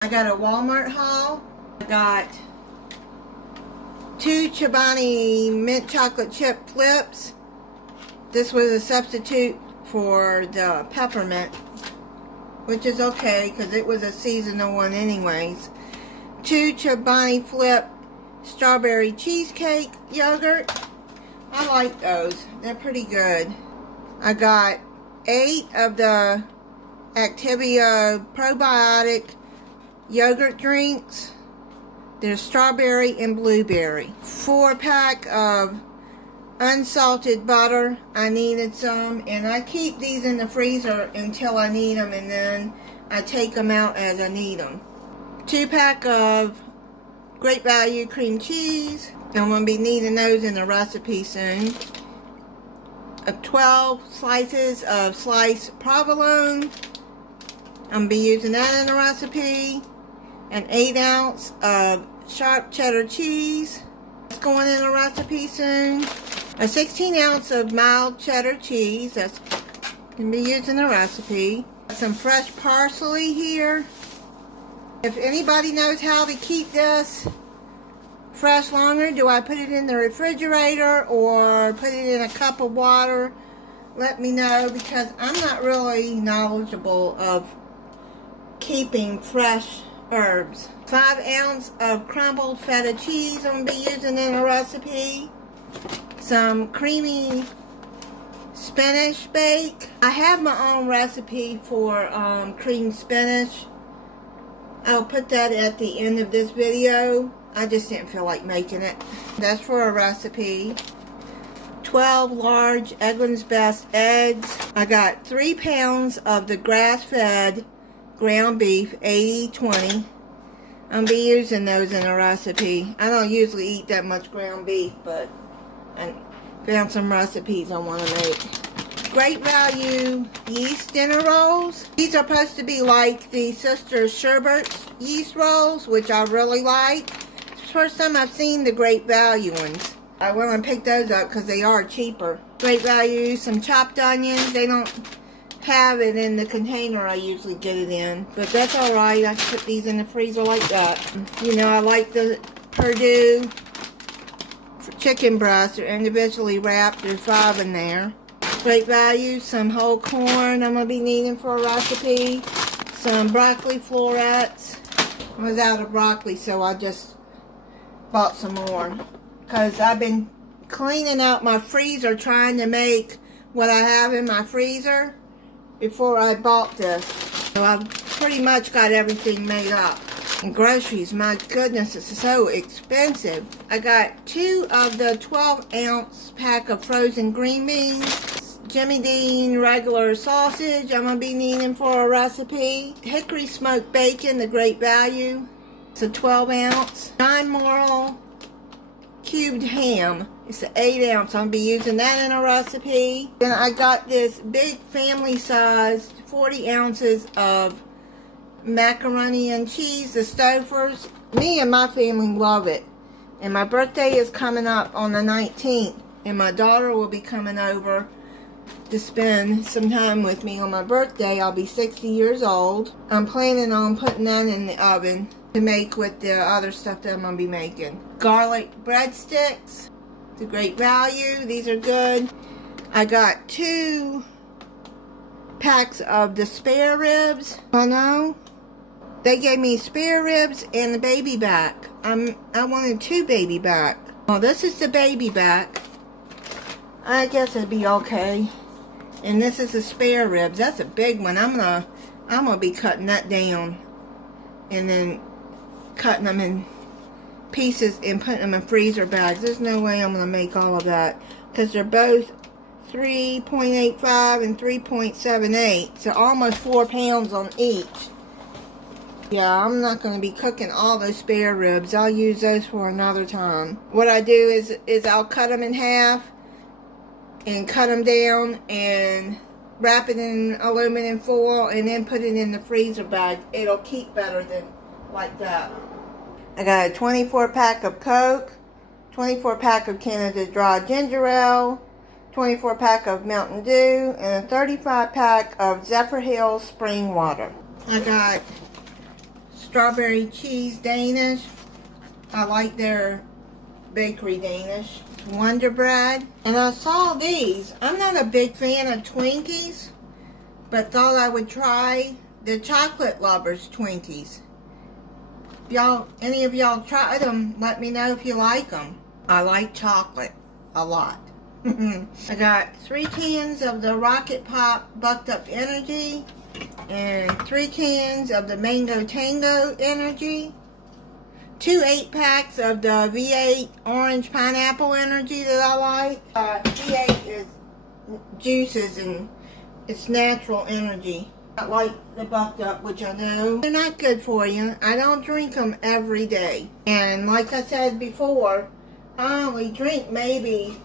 I got a Walmart haul. I got 2 Chobani mint chocolate chip flips. This was a substitute for the peppermint, which is okay because it was a seasonal one anyways. 2 Chobani flip strawberry cheesecake yogurt. I like those. They're pretty good. I got 8 of the Activia probiotic yogurt drinks. There's strawberry and blueberry. 4-pack of unsalted butter. I needed some, and I keep these in the freezer until I need them, and then I take them out as I need them. 2-pack of Great Value cream cheese. I'm going to be needing those in the recipe soon. 12 slices of sliced provolone. I'm going to be using that in the recipe. An 8 ounce of sharp cheddar cheese. That's going in the recipe soon. A 16 ounce of mild cheddar cheese. That's going to be used in the recipe. Some fresh parsley here. If anybody knows how to keep this fresh longer, do I put it in the refrigerator or put it in a cup of water? Let me know, because I'm not really knowledgeable of keeping fresh herbs. 5 ounce of crumbled feta cheese I'm going to be using in a recipe. Some creamy spinach bake. I have my own recipe for cream spinach. I'll put that at the end of this video. I just didn't feel like making it. That's for a recipe. 12 large Eggland's Best eggs. I got 3 pounds of the grass-fed ground beef, 80/20. I'll be using those in a recipe. I don't usually eat that much ground beef, but I found some recipes I want to make. Great Value yeast dinner rolls. These are supposed to be like the Sister Sherbert's yeast rolls, which I really like. First time I've seen the Great Value ones. I went and picked those up because they are cheaper. Great Value, some chopped onions. They don't have it in the container I usually get it in, but that's alright. I can put these in the freezer like that. You know, I like the Perdue chicken breasts. They're individually wrapped. There's 5 in there. Great Value, some whole corn I'm going to be needing for a recipe. Some broccoli florets. I was out of broccoli, so I just bought some more. Because I've been cleaning out my freezer trying to make what I have in my freezer before I bought this. So I've pretty much got everything made up. And groceries, my goodness, it's so expensive. I got 2 of the 12 ounce pack of frozen green beans. Jimmy Dean regular sausage I'm going to be needing for a recipe. Hickory smoked bacon, the Great Value. It's a 12 ounce. John Morrell cubed ham. It's an 8 ounce. I'll be using that in a recipe. Then I got this big family sized 40 ounces of macaroni and cheese, the Stofers. Me and my family love it. And my birthday is coming up on the 19th. And my daughter will be coming over to spend some time with me on my birthday. I'll be 60 years old. I'm planning on putting that in the oven to make with the other stuff that I'm going to be making. Garlic breadsticks, the Great Value. These are good. I got 2 packs of the spare ribs. I know. They gave me spare ribs and the baby back. I wanted 2 baby back. Well, this is the baby back. I guess it'd be okay. And this is the spare ribs. That's a big one. I'm gonna be cutting that down and then cutting them in pieces and putting them in freezer bags. There's no way I'm gonna make all of that because they're both 3.85 and 3.78, so almost 4 pounds on each. Yeah, I'm not going to be cooking all those spare ribs. I'll use those for another time. What I do is I'll cut them in half and cut them down and wrap it in aluminum foil and then put it in the freezer bag. It'll keep better than like that. I got a 24 pack of Coke, 24 pack of Canada Dry Ginger Ale, 24 pack of Mountain Dew, and a 35 pack of Zephyr Hills Spring Water. I got strawberry cheese Danish. I like their bakery Danish. Wonder Bread. And I saw these. I'm not a big fan of Twinkies, but thought I would try the Chocolate Lovers Twinkies. If y'all, any of y'all tried them, let me know if you like them. I like chocolate a lot. I got 3 cans of the Rocket Pop Bucked Up Energy and 3 cans of the Mango Tango Energy. 2 8-packs of the V8 Orange Pineapple Energy that I like. V8 is juices and it's natural energy. I like the Bucked Up, which I know they're not good for you. I don't drink them every day. And like I said before, I only drink maybe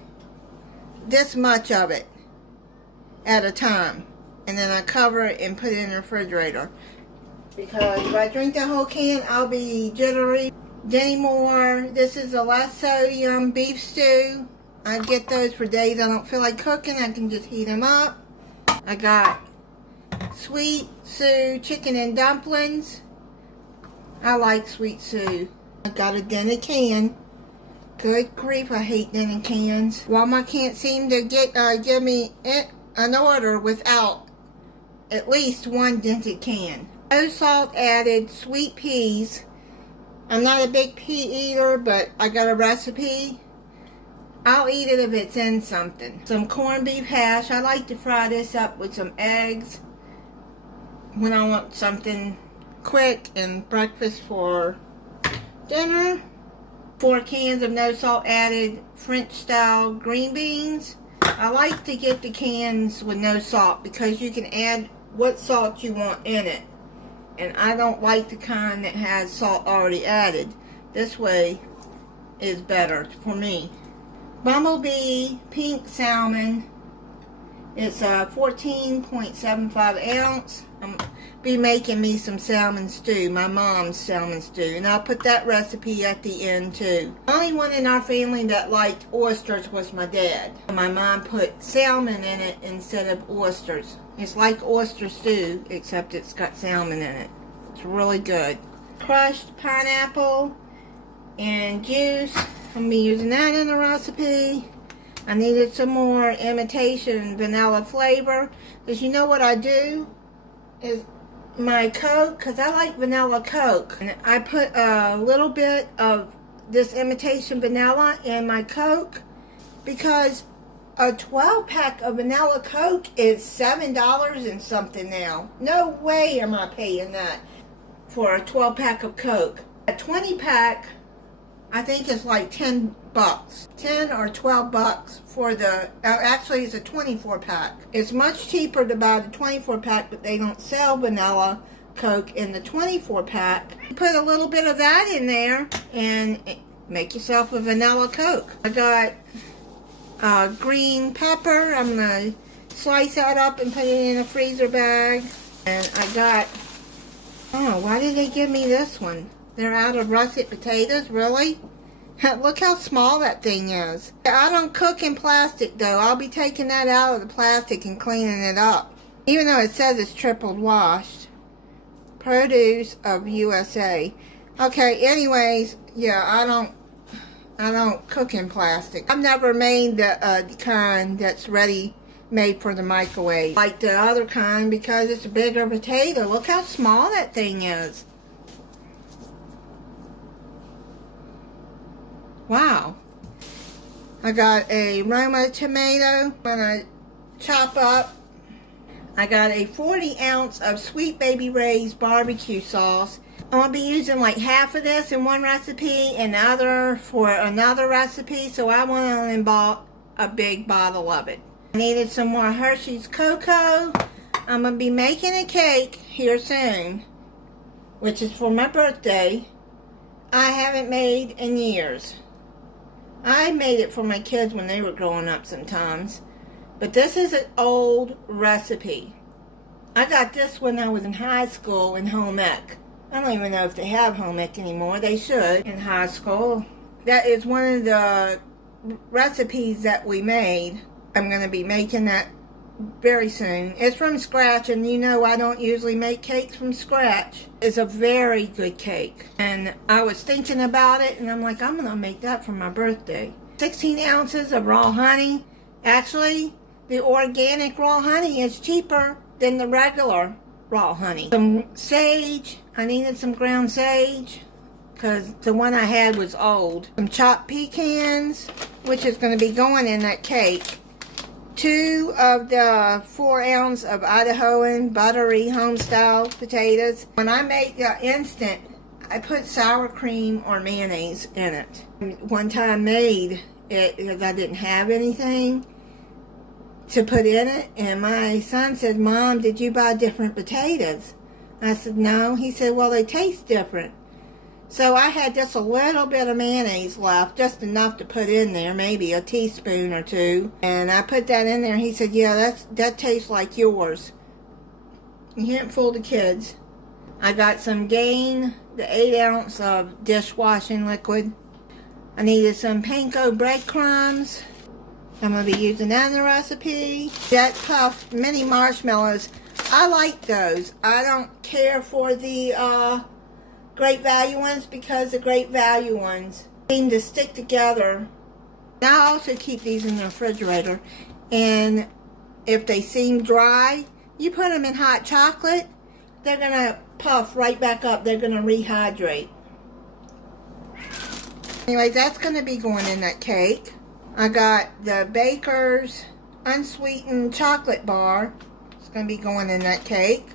this much of it at a time. And then I cover it and put it in the refrigerator. Because if I drink the whole can, I'll be jittery. Jenny Moore, this is the less sodium beef stew. I get those for days I don't feel like cooking. I can just heat them up. I got Sweet Sue chicken and dumplings. I like Sweet Sue. I got a dented can. Good grief, I hate dented cans. Walmart can't seem to give me an order without at least 1 dented can. No salt added sweet peas. I'm not a big pea eater, but I got a recipe. I'll eat it if it's in something. Some corned beef hash. I like to fry this up with some eggs when I want something quick and breakfast for dinner. 4 cans of no salt added French style green beans. I like to get the cans with no salt because you can add what salt you want in it. And I don't like the kind that has salt already added. This way is better for me. Bumblebee pink salmon. It's a 14.75 ounce. I'm be making me some salmon stew, my mom's salmon stew, and I'll put that recipe at the end too. The only one in our family that liked oysters was my dad. My mom put salmon in it instead of oysters. It's like oyster stew, except it's got salmon in it. It's really good. Crushed pineapple and juice. I'm going to be using that in the recipe. I needed some more imitation vanilla flavor. Because you know what I do? Is my Coke, because I like vanilla Coke. And I put a little bit of this imitation vanilla in my Coke. Because a 12-pack of vanilla Coke is $7 and something now. No way am I paying that for a 12-pack of Coke. A 20-pack, I think it's like 10 bucks. 10 or 12 bucks for the, actually it's a 24-pack. It's much cheaper to buy the 24-pack, but they don't sell vanilla Coke in the 24-pack. Put a little bit of that in there and make yourself a vanilla Coke. I got green pepper. I'm going to slice that up and put it in a freezer bag. And I got, oh, why did they give me this one? They're out of russet potatoes, really? Look how small that thing is. I don't cook in plastic though. I'll be taking that out of the plastic and cleaning it up. Even though it says it's triple washed. Produce of USA. Okay, anyways, yeah, I don't cook in plastic. I've never made the kind that's ready made for the microwave. Like the other kind because it's a bigger potato. Look how small that thing is. Wow. I got a Roma tomato when I chop up. I got a 40 ounce of Sweet Baby Ray's barbecue sauce. I'm going to be using like half of this in one recipe and the other for another recipe, so I went on and bought a big bottle of it. I needed some more Hershey's cocoa. I'm going to be making a cake here soon, which is for my birthday. I haven't made in years. I made it for my kids when they were growing up sometimes. But this is an old recipe. I got this when I was in high school in home ec. I don't even know if they have home ec anymore. They should in high school. That is one of the recipes that we made. I'm going to be making that very soon. It's from scratch, and you know I don't usually make cakes from scratch. It's a very good cake. And I was thinking about it, and I'm like, I'm going to make that for my birthday. 16 ounces of raw honey. Actually, the organic raw honey is cheaper than the regular raw honey. Some sage. I needed some ground sage because the one I had was old. Some chopped pecans, which is going to be going in that cake. 2 of the 4 ounce of Idahoan buttery home-style potatoes. When I make the instant, I put sour cream or mayonnaise in it. One time made it because I didn't have anything to put in it, and my son said, Mom, did you buy different potatoes? I said, no. He said, well, they taste different. So I had just a little bit of mayonnaise left, just enough to put in there, maybe a teaspoon or 2. And I put that in there. He said, yeah, that tastes like yours. You can't fool the kids. I got some Gain, the 8 ounce of dishwashing liquid. I needed some panko breadcrumbs. I'm going to be using that in the recipe. Jet Puff mini marshmallows. I like those. I don't care for the Great Value ones because the Great Value ones seem to stick together. I also keep these in the refrigerator, and if they seem dry, you put them in hot chocolate, they're going to puff right back up. They're going to rehydrate. Anyway, that's going to be going in that cake. I got the Baker's unsweetened chocolate bar. It's going to be going in that cake.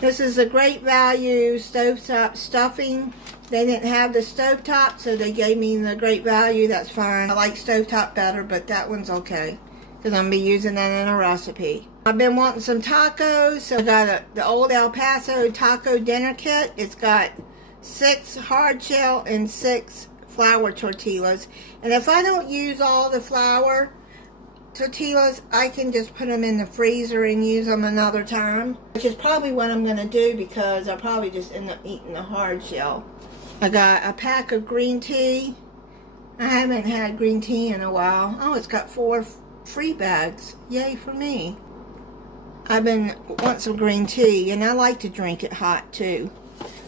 This is a Great Value stovetop stuffing. They didn't have the stovetop, so they gave me the Great Value. That's fine. I like stovetop better, but that one's okay because I'm going to be using that in a recipe. I've been wanting some tacos, so I got the Old El Paso taco dinner kit. It's got 6 hard shell and 6 flour tortillas. And if I don't use all the flour tortillas, I can just put them in the freezer and use them another time, which is probably what I'm going to do because I'll probably just end up eating the hard shell. I got a pack of green tea. I haven't had green tea in a while. Oh, it's got 4 free bags. Yay for me. I've been wanting some green tea, and I like to drink it hot too.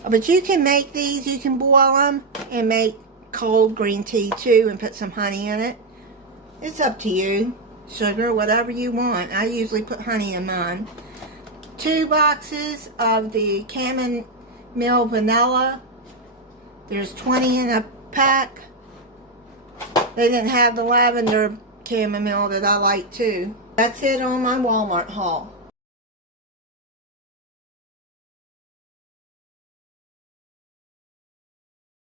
But you can make these, you can boil them and make cold green tea too and put some honey in it. It's up to you. Sugar, whatever you want. I usually put honey in mine. 2 boxes of the chamomile vanilla. There's 20 in a pack. They didn't have the lavender chamomile that I like too. That's it on my Walmart haul.